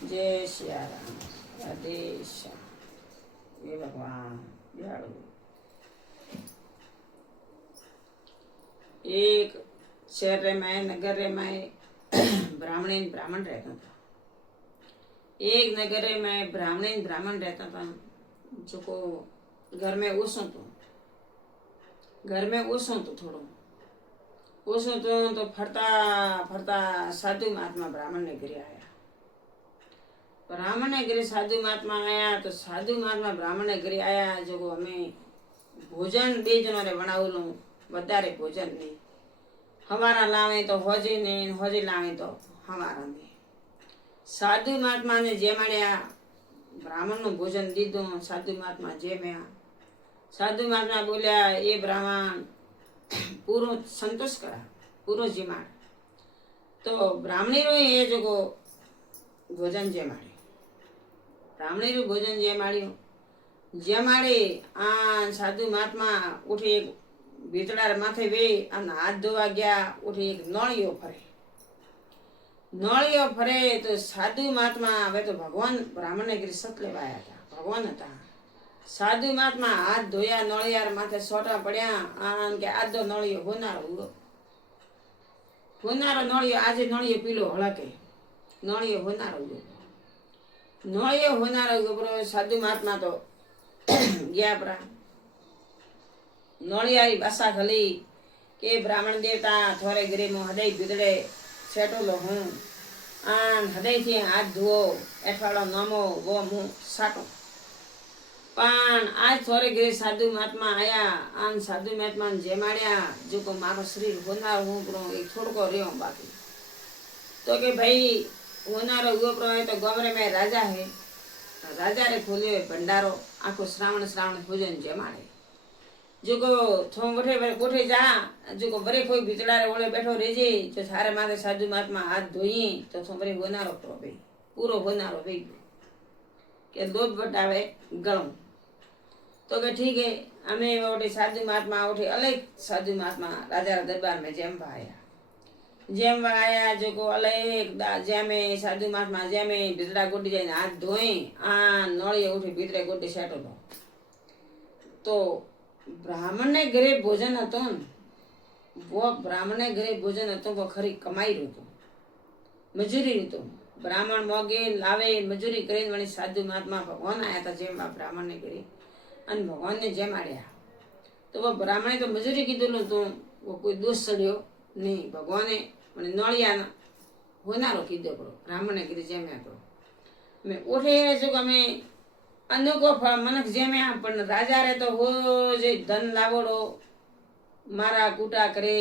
जय सिया राम। राधे श्याम। ये भगवान दयालु। एक शहर में नगर में ब्राह्मण रहता था। एक नगर में ब्राह्मण रहता था जो को घर में ओसो तो थोड़ो ओसो तो फरता फरता साधु महात्मा ब्राह्मण ने घरे आया। ब्राह्मण ने घरे साधु महात्मा आया तो साधु महात्मा ब्राह्मण ने घरे आया जो को हमें भोजन बे जनों ने बनावलू वधारे भोजन नहीं हमारा लावे तो होजे ने होजे लावे तो हमारा नहीं। साधु महात्मा ने जेमाड्या ब्राह्मण नु भोजन दीधो। साधु महात्मा जेम्या। साधु महात्मा बोलिया ये ब्राह्मण पूरो संतोष करा पूरो जिमाड़ तो ब्राह्मणी रो ये जो भोजन जेमाड़े ब्राह्मणी रो भोजन जेमाड़े आ साधु महात्मा उठे एक बीतड़ा माथे वे अन हाथ धोवा गया उठे एक नौलियो फरे तो साधु महात्मा वे तो भगवान ब्राह्मण ने गिरी सत लेवा आया था भगवान था। साधु महात्मा हाथ धोया नौलियार माथे सोटा पड़या आन के आधो नौलियो होनारो नौलियो आज नौलियो पीलो हळके नौलियो होनारो गोबरो साधु महात्मा तो गया परा नौलियारी बसा खली के ब्राह्मण देवता थोड़े गिरे मो हदय बिदड़े सेटोलो हूँ आन हदय थी हाथ धुओ एठवाड़ो नमो वो मुँह साटो पण आज थोड़े गिरे साधु महात्मा आया आन साधु महात्मा जेमाड्या जो को मारो शरीर होनार हूँ परो एक छोड़को रह्यो बाकी तो के भाई होनारो गोपरो है तो गमरे में राजा है राजा रे खोले भंडारो आखो श्रावण भोजन जेमाड़े जो को थो उठे जा जो को बरे कोई बिचड़ा रे ओले बैठो रेजे जो सारे माथे साधु महात्मा हाथ धोई तो थो बरे होनारो तो भाई पूरो होनारो भाई के लोभ बटावे गळम तो के ठीक है हमें उठे साधु महात्मा उठे अलग साधु महात्मा राजा दरबार में जेम आया जो को अलग जेमे साधु महात्मा जेमे बिचड़ा गोडी जाए हाथ धोई आ नळिये उठे भीतरे गोडी सेटो तो ब्राह्मण ने घरे भोजन हतो वो ब्राह्मण ने घरे भोजन हतो वो खरी कमाई रहो मजूरी रहो ब्राह्मण मोगे लावे मजूरी करीने वणी साधु महात्मा भगवान आया था जेम ब्राह्मण ने घरे अन भगवान ने जेमाड्या तो वो ब्राह्मणे तो मजूरी कीधुं तो वो कोई दोष चढ़ियो नहीं भगवाने मने नळिया होनारो कीधो पड़ो ब्राह्मण ने घरे जेम्या पड़ो मैं उठे जो गमे अनुको मनक जेम्या पण राजा रे तो हो जे धन लावड़ो मारा कूटा करे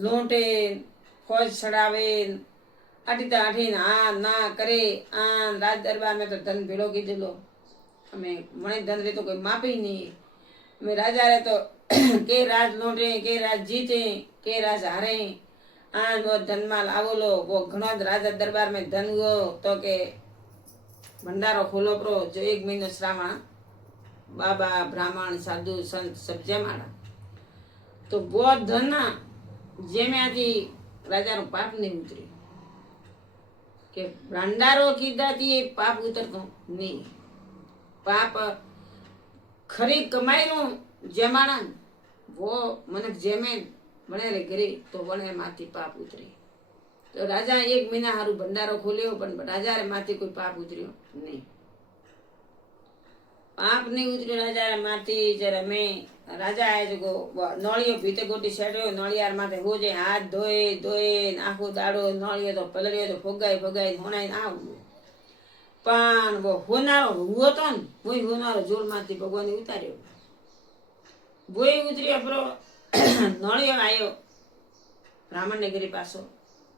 लोटे फौज छड़ावे अटीता अठीन आ ना करे आ राज दरबार में तो धन भेड़ो की दिलो हमें मणे धन रे तो कोई मापी नहीं मैं राजा रे तो के राज लोटे के राज जीते के राज हारे आ वो धन माल आवलो वो घणो राजा दरबार में धन गो तो के भंडारो खोलो प्रो जो एक महीनो श्रावण बाबा ब्राह्मण साधु संत सब जेमाड़ा तो बहुत धन जेम्याथी राजा रो पाप नहीं उतरी के भंडारो कीधाथी पाप उतरतो नहीं पाप खरी कमाई रो जेमाड़ा वो मनक जेमे वणे रे घरे तो वणे माथी पाप उतरी तो राजा एक महीना हारू भंडारो खोल्यो पण राजा रे माथी कोई पाप उतर्यो नहीं पाप नहीं उतर्यो राजा रे माथी जरे में राजा है जो नळियो भीते गोटी सेट्यो नळियार माथे होजे हाथ धोए आखो दाड़ो नळियो तो पलरियो तो फोगाई होनाई आव पण वो होनारो हुओ तो न वही होनारो जोर माथी भगवान ने उतार्यो वही उतर्यो परो नळियो आयो ब्राह्मण ने घरे पासो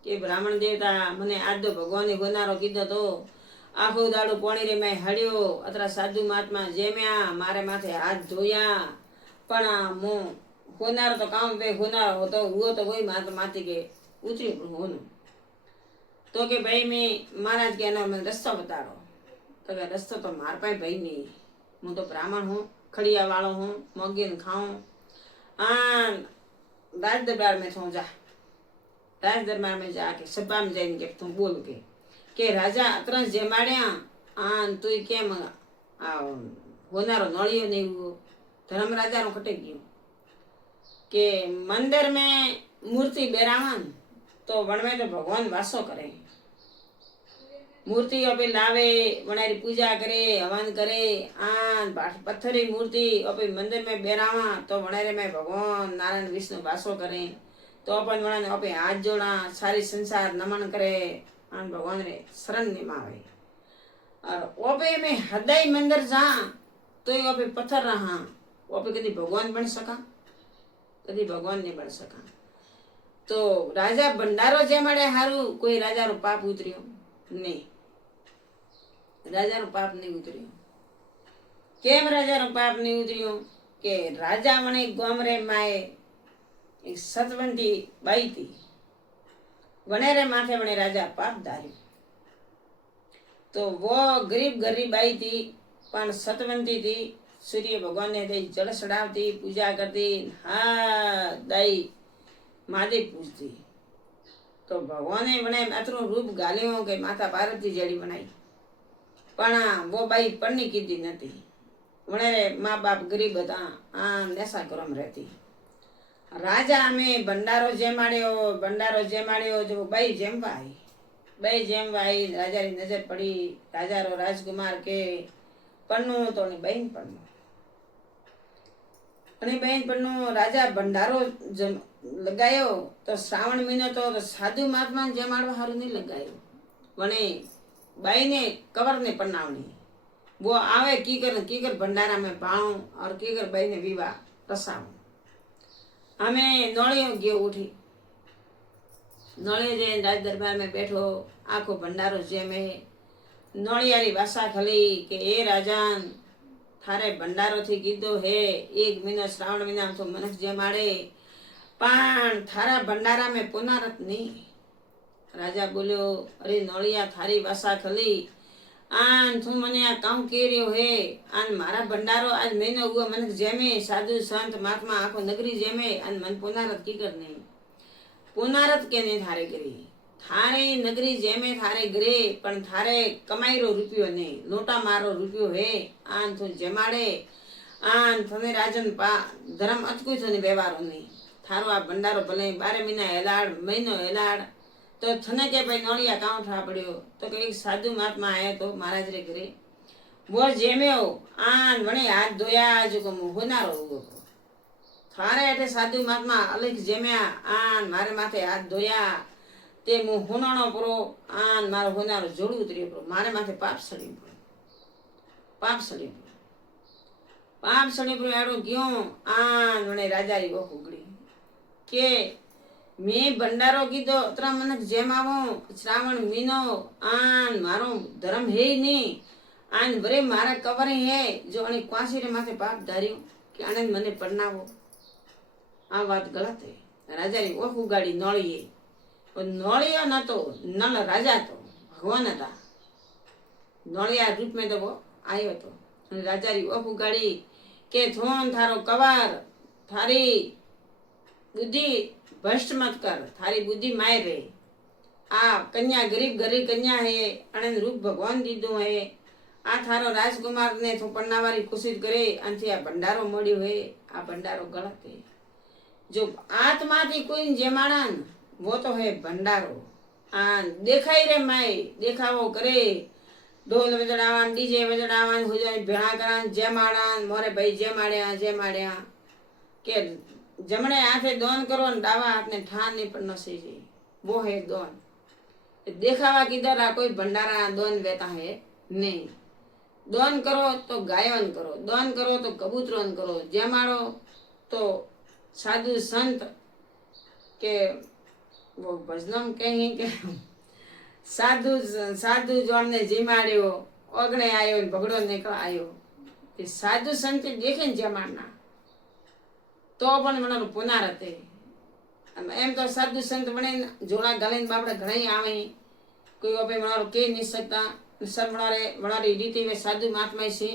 के ब्राह्मण देवता मने आज भगवान ने होनारो कीधो तो आखो दाड़ो पाणी रे मैं हड़ियो अतरा साधु महात्मा जेम्या मारे माथे हाथ धोया पण मो होनारो तो काम वे होनारो होतो हुओ तो वही माथी के उतरी होनो तो के भाई मैं महाराज के ना मैं रस्तो बताड़ो तो के रस्तो तो मार पाए भाई नहीं मैं तो ब्राह्मण हूँ खड़िया वालो हूँ मोगीन खाऊं राज दरबार में थो जा राज दरबार में जाके सभा में जाएंगे तुम बोल के કે રાજા અતરંજ જમાડ્યા આ તું કેમ આ હોનારો નળિયો ને એવું ધર્મરાજાનું ખટી ગયું કે મંદિર મેં મૂર્તિ બેરાવન તો વણમે તો ભગવાન વાસો કરે મૂર્તિ અપે લાવે વણારી પૂજા કરે હवन करे आ पत्थरी मूर्ति अपे मंदिर में बेरावा तो वणारे में भगवान नारायण विष्णु वासो करे तो अपन वणाने अपे हाथ जोड़ा सारी संसार नमन करे आन भगवान रे शरण निमावे और ओपे में हृदय मंदिर जा तो ये ओपे पत्थर रहा ओपे कदी भगवान बन सका कदी भगवान नहीं बन सका तो राजा भंडारो जे मळे हारू कोई राजा रो पाप उतरियो नहीं राजा रो पाप नहीं उतरियो केम राजा रो पाप नहीं उतरियो के राजा मणे गोमरे माए एक सतवंती बाई थी वनेरे माथे वने राजा पाप धार्यो तो वो गरीब गरीब बाई थी पण सतवंती थी सूर्य भगवान ने दे जल चढ़ावती पूजा करती हाँ दाई मादे पूजती तो भगवान ने बने अतरो रूप गालियों के माता पार्वती जेड़ी बनाई पण वो बाई पढ़नी कीधी नती वने माँ बाप गरीब था आ नेसा क्रम रहती राजा में भंडारो जमाड़ियो जो बाई जेमवा आई राजा री नजर पड़ी राजा रो राजकुमार के पन्नू तो ने बहन पन्नू અને બેન પરનો રાજા ભંડારો લગાયો તો શ્રાવણ મહિનો તો સાધુ મહાત્મા જમાડવા હારું નહીં લગાયો વણે બાઈને કવર ને પન્નાવની वो आवे की कर भंडारा में पाऊं और की कर बाई ने विवाह रसाऊं हमें नौड़ियों गयो उठी नौड़ियो जे राज दरबार में बैठो आखो भंडारो जे में नौड़ियारी वासा खली के ए राजान थारे भंडारो थी कीधो है एक महीना श्रावण महीना तो मनस जमाड़े पण थारा भंडारा में पुनरत नहीं राजा बोल्यो अरे नौड़िया थारी वासा खली आन तू मने आ काम केरियो है आन मारा भंडारो आज महीनो हुआ मनक जेमे साधु संत महात्मा आखो नगरी जेमे आन मन पुनरत की कर नहीं पुनरत के नहीं थारे करी थारे नगरी जेमे थारे गरे पण थारे कमाई रो रुपयो नहीं लोटा मारो रुपयो है आन तू जमाड़े आन थने राजन पा धर्म अचकुई थने व्यवहारो नहीं थारो आ भंडारो भले 12 महीना हेलाड़ महीनो हेलाड़ तो थने के भाई नौड़िया काउ ठा पड़ियो तो के एक साधु महात्मा आया तो महाराज रे घरे वो जेम्यो आन वणे हाथ धोया जो को होनारो हुओ थारे एटे साधु महात्मा अलग जेम्या आन मारे माथे हाथ धोया ते मु होनाणो परो आन मारो होनारो जोड़ू उतरियो परो मारे माथे पाप सड़ी परो एड़ो गयो आन वणे राजा री वो उगड़ी के मैं भंडारो कीधो अतरा मनक जेमावो श्रावण महीनो आन मारो धर्म है ही नहीं आन बरे मारा कवर है जो अने क्वासी रे माथे पाप धार्यो कि आनंद मने परनावो आ बात गलत है राजा री वो उगाड़ी नौळीए नौड़िया न तो नल राजा तो भगवान था नौड़िया रूप में तो वो आयो तो राजा री ओफ उगाड़ी के थोन थारो कवार थारी बुद्धि भ्रष्ट मत कर थारी बुद्धि माय रे आ कन्या गरीब कन्या है अनंत रूप भगवान दीदो है आ थारो राजकुमार ने तो पन्नावारी कोशिश करे अंते आ भंडारो मळ्यो है आ भंडारो गलत है जो आत्मा थी कोई जमाड़न वो तो है भंडारो आ देखाई रे माय देखावो करे ढोल वजड़ावान डीजे वजड़ावान हो जाए भेड़ा करान जमाड़ान मोरे भाई जमाड़िया के जमणे हाथे दोन करो न डावा हाथ ने ठान नहीं पर नसी जी वो है दोन देखावा किधर आ कोई भंडारा दोन वेता है नहीं दोन करो तो गायन करो दोन करो तो कबूतरों करो जमाड़ो तो साधु संत के वो भजनम कहीं के साधु जोड़ ने जिमाड़ियो ओगणे आयो भगड़ो निकल आयो साधु संत देखे जमाड़ना तो पण मनो पुनरते एम तो साधु संत बने जोड़ा गलेन बापड़े घणे आवे कोई ओपे मनो के नहीं सकता सब मनारे रीति में साधु महात्मा से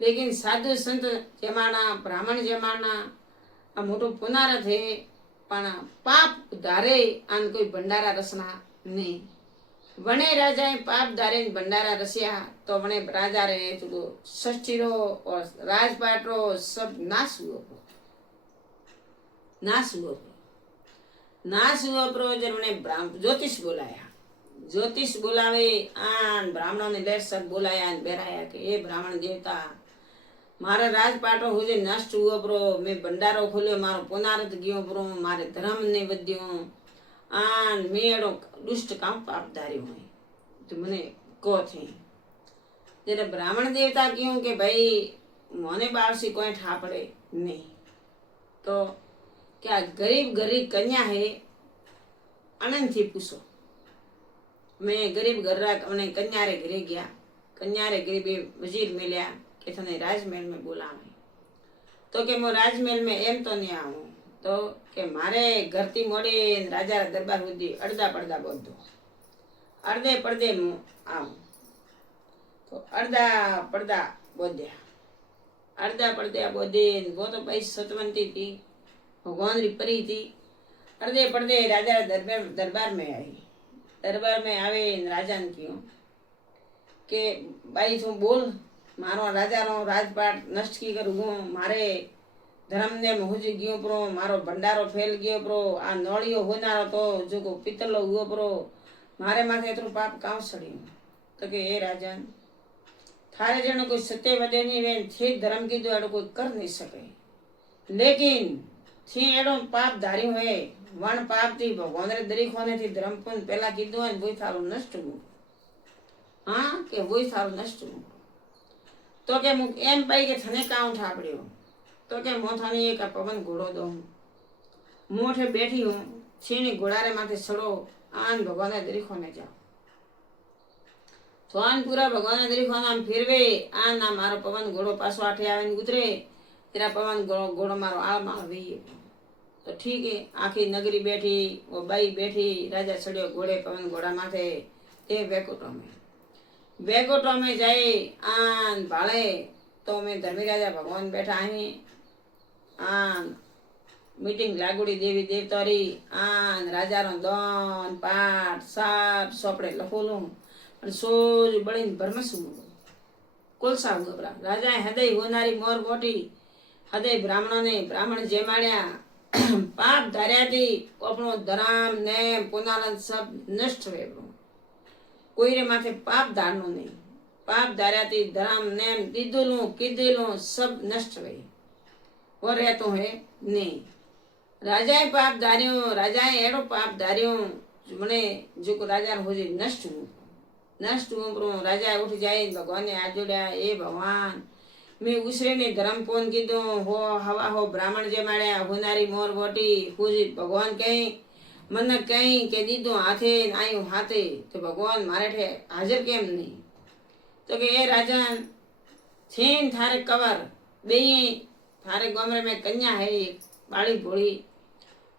लेकिन साधु संत जमाना ब्राह्मण जमाना आ मोटो पुनरत है पण पाप धारे आन कोई भंडारा रसना नहीं वणे राजाए पाप धारे भंडारा रसिया तो वणे राजा रे तो षष्ठीरो और राजपाटरो सब नाश हुओ नाश हुओ नाश हुओ प्रो जब वणे ज्योतिष बोलाया ज्योतिष बोलावे आन ब्राह्मणों ने लेर सब बोलाया ने बेराया के ए ब्राह्मण देवता मारा राजपाटो हुजे नष्ट हुओ प्रो मैं भंडारो खोल्यो मारो पुनारत गयो प्रो मारे धर्म ने वध्यो आन मेड़ो दुष्ट काम पाप धार्यो है तो मने को थी जरा ब्राह्मण देवता क्यों के भाई मोने बारसी कोई ठापड़े नहीं तो क्या गरीब गरीब कन्या है आनंद थी पूछो मैं गरीब घर अपने कन्या रे घरे गया कन्या रे घरे वजीर मिल्या के थने राजमहल में बोलावे तो के मो राजमहल में एम तो नहीं आऊं तो के मारे घरती मोड़े राजा दरबार हुदी अड़दा पड़दा बोधो अर्धे पड़दे मु आऊं तो अर्धा पड़दा बोध्या अर्धा पड़दे बोधे वो तो भाई सतवंती थी भगवान री परी थी अर्धे पड़दे राजा दरबार में आई दरबार में आवे राजा ने क्यों के भाई तू बोल मारो राजा रो राजपाट नष्ट की करूँ मारे धर्म ने मुझे गयो प्रो मारो भंडारो फैल गयो प्रो आ नोड़ियो होनारो तो जो को पितलो हुओ प्रो मारे माथे इतरो पाप काउ सड़ियो तो के ए राजन थारे जण कोई सत्य वदे नहीं वेन थे धर्म की जो कोई कर नहीं सके लेकिन थी एडो पाप धारी होए वण पाप थी भगवान रे दरी खोने थी धर्म पुन पहला कीधो है वही थारो नष्ट हो हाँ के वही थारो नष्ट हो तो के मुक एम पाई के थने काउ ठापड़ियो तो के मोथानी एक पवन घोड़ो दो मोठे बैठी हूँ छीनी घोड़ा रे माथे सड़ो आन भगवान दरी खोने जाओ तो आन पूरा भगवान दरी खोना फिरवे आन ना मारो पवन घोड़ो पासो आठे आवे उतरे तेरा पवन घोड़ो मारो आल मार वीए तो ठीक है आखी नगरी बैठी वो बाई बैठी राजा चढ़ियो घोड़े पवन घोड़ा माथे ते वेकोटो में जाए आन भाले तो मैं धर्मी राजा भगवान बैठा है आन मीटिंग लागुड़ी देवी देवतारी आन राजा रो दान पाठ साप सोपड़े लखोलू और सोज बड़ी भरमसु कोलसा हुआ राजा हृदय होनारी मोर बोटी हृदय ब्राह्मणों ने ब्राह्मण जेमाड़िया पाप धार्या थी अपनो धराम नेम पुनालन सब नष्ट हुए कोई रे माथे पाप धारनो नहीं पाप धार्या थी धराम नेम दीदुलू कीधेलू सब नष्ट हुए वो रहतो है नहीं राजाए पाप धार्यो राजाए एड़ो पाप धार्यो मने जो को राजा हो जे नष्ट हुओ राजा उठ जाए भगवान ने हाथ जोड़ा ए भगवान मैं उसरे ने धर्म पोन कीधो हो हवा हो ब्राह्मण जमाड़या होनारी मोर बोटी हुजी भगवान कहीं मन कहीं के दीदो हाथे आयो हाथे तो भगवान मारे ठे हाजिर केम नहीं तो के ए राजन छीन थारे कवर बेई थारे गामरे में कन्या है एक बाड़ी भोड़ी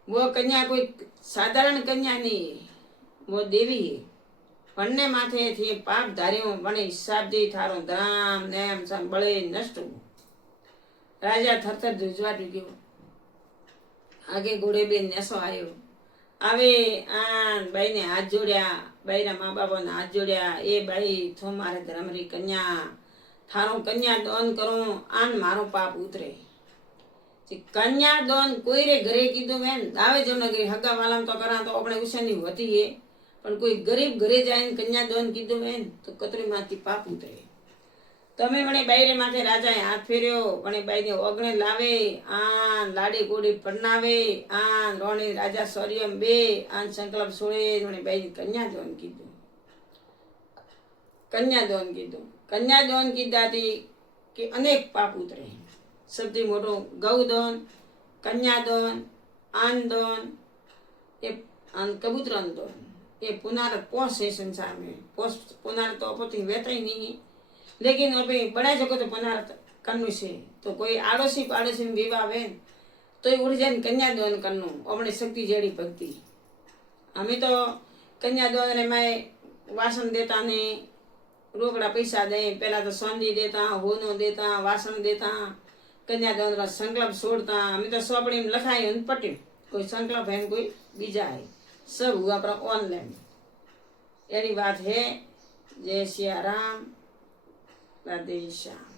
वो कन्या कोई साधारण कन्या नहीं वो देवी है पन्ने माथे थी पाप धार्यो बने हिसाब दी थारो धराम नेम सम बड़े नष्ट हो राजा थरथर धुजवाट गयो आगे घोड़े बे नेसो आयो आवे आन बाई ने हाथ जोड़या बाई रा माँ बापा ने हाथ जोड़या ए बाई थो मारे धर्म री कन्या थारो कन्या दान करो आन मारो पाप उतरे कन्या दान कोई रे घरे कीधो वेन दावे जमने गई हगा वालम तो करा तो अपने उसे होती है पर कोई गरीब घरे जाए कन्या दान कीधो वेन तो कतरी माथी पाप उतरे तमे वणे बाई रे माथे राजाए हाथ फेर्यो वणे बाई ने ओगणे लावे आन लाडी गोडी परनावे आन रोणी राजा सौर्यम बे आन संकल्प सोळे वणे बाई ने कन्या दान कीधो कन्या दान कीधाती के अनेक पाप उतरे सबथी मोटो गौ दान कन्या दान आन दान ए आन कबूतरन दान ये पुनारत पोस है संसार में पोस पुनारत तो अपनी वेता ही नहीं लेकिन अभी बड़ा जगह तो पुनारत करनु से तो कोई आड़ोसी पाड़ोसी में विवाह है तो ये उड़ जाए कन्या दान करनु अपने शक्ति जेड़ी भक्ति हमें तो कन्या दान रे मैं वासन देता ने रोकड़ा पैसा दे पहला तो सोंदी देता होनो देता वासन देता कन्या दान रा संकल्प छोड़ता हमें तो सोपड़ी में लखाई उन पट्टी कोई संकल्प है कोई बीजा है सब हुआ पर ऑनलाइन એની વાત હે. જય સિયા રામ, રાધે શ્યામ.